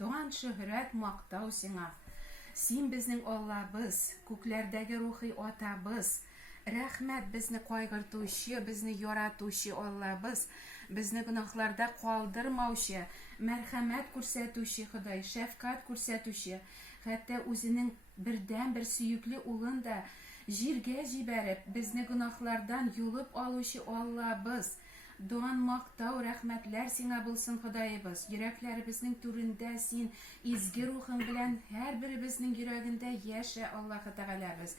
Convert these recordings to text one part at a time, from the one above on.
дан, шөһрәт, мактау сиңа. Син безнең Аллабыз, күкләрдәге рухи атабыз. Рәхмәт безне кайгыртучы, безне яратучы Аллабыз, безне гөнаһларда калдырмаучы, мәрхәмәт күрсәтүче Ходай, шәфкать күрсәтүче, хәтта үзенең бердән-бер сөекле улын да җиргә җибәреп, безне гөнаһлардан юлып алучы Аллабыз. Дан, мактау, рәхмәтләр сиңа булсын, Ходаебыз. Йөрәкләребезнең түрендә син изге рухың белән һәрберебезнең йөрәгендә яшә, Аллаһы Тәгаләбез.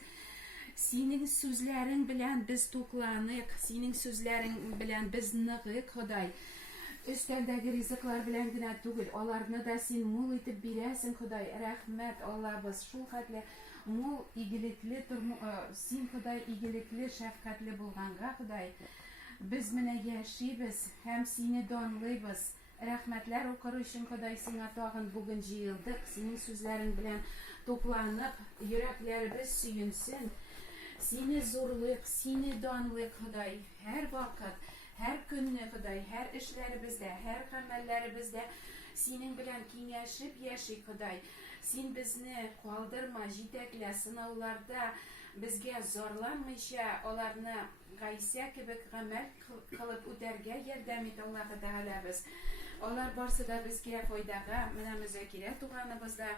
Синең сүзләрең белән без тукланык, синең сүзләрең белән без ныгык, Ходай. Өстәлдәге ризыклар белән генә түгел, аларны да син мул итеп бирәсең, Ходай. Рәхмәт, Аллабыз, шул хәтле мул игелекле син, Ходай, игелекле, шәфкатьле булганга, Ходай. Без менә яшибез һәм сине данлыйбыз. Рәхмәтләр укыр өчен, Ходай, сиңа тагын бүген җыелдык. Синең сүзләрең белән тупланып, йөрәкләребез сөенсен. Сине зурлык, сине данлык, Ходай. Һәр вакыт, һәр көнне, Ходай, һәр эшләребездә, һәр гамәлләребездә синең белән киңәшеп яшик, Ходай. Син безне калдырма, җитәклә сынауларда, безгә зарланмыйча, аларны Гайсә кебек гамәл кылып үтәргә ярдәм ит, Аллаһы Тәгаләбез. Алар барсы да безгә файдага. Менә Мөзәкирә туганыбызда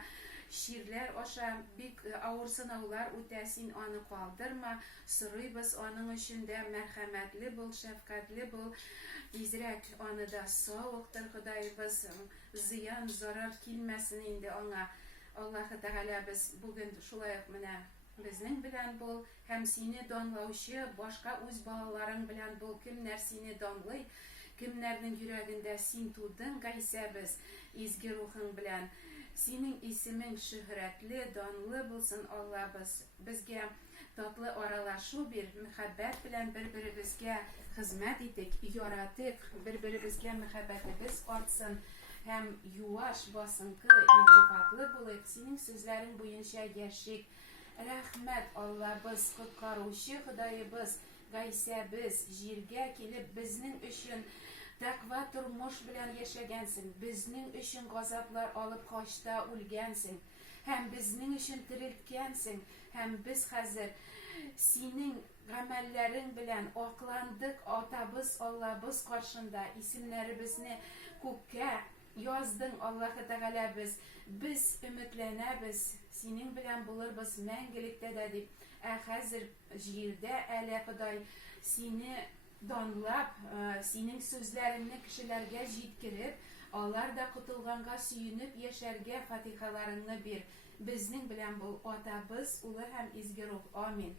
ширләр аша бик авыр сынаулар үтә, син аны калдырма. Сорыйбыз аның өчен дә мәрхәмәтле бул, шәфкатьле бул. Тизрәк аны да савыктыр, Ходаебыз. Зыян, зарар килмәсен инде аңа. Аллаһы Тәгаләбез бүген шулай ук менә безнең белән бул һәм сине данлаучы башка үз балаларың белән бул. Кемнәр сине данлый, кемнәрнең йөрәгендә син тудың, Гайсәбез, изге рухың белән. Синең исемең шөһрәтле, данлы булсын, Аллабыз. Безгә татлы аралашу бир, мәхәббәт белән бер-беребезгә хезмәт итик, яратык, бер-беребезгә мәхәббәтебез артсын һәм юаш, басынкы, илтифатлы булыйк. Синең сүзләрең буенча яшик. Рәхмәт, Аллабыз, коткаручы Ходаебыз, Гайсәбез, җиргә килеп безнең өчен тәкъва тормыш белән яшәгәнсең, безнең өчен газаплар алып качта үлгәнсең, һәм безнең өчен терелткәнсең, һәм без хәзер синең гамәлләрең белән акландык, атабыз, Аллабыз каршында исемнәребезне күккә яздың, Аллаһы Тәгаләбез. Без өметләнәбез, синең белән булырбыз мәңгелектә дә дип. Хәзер җирдә әле, Ходай, сине данлап, синең сүзләреңне кешеләргә җиткереп, алар да котылганга сөенеп яшәргә фатихаларыңны бир. Безнең белән бул, атабыз, улы һәм изге рух. Амин.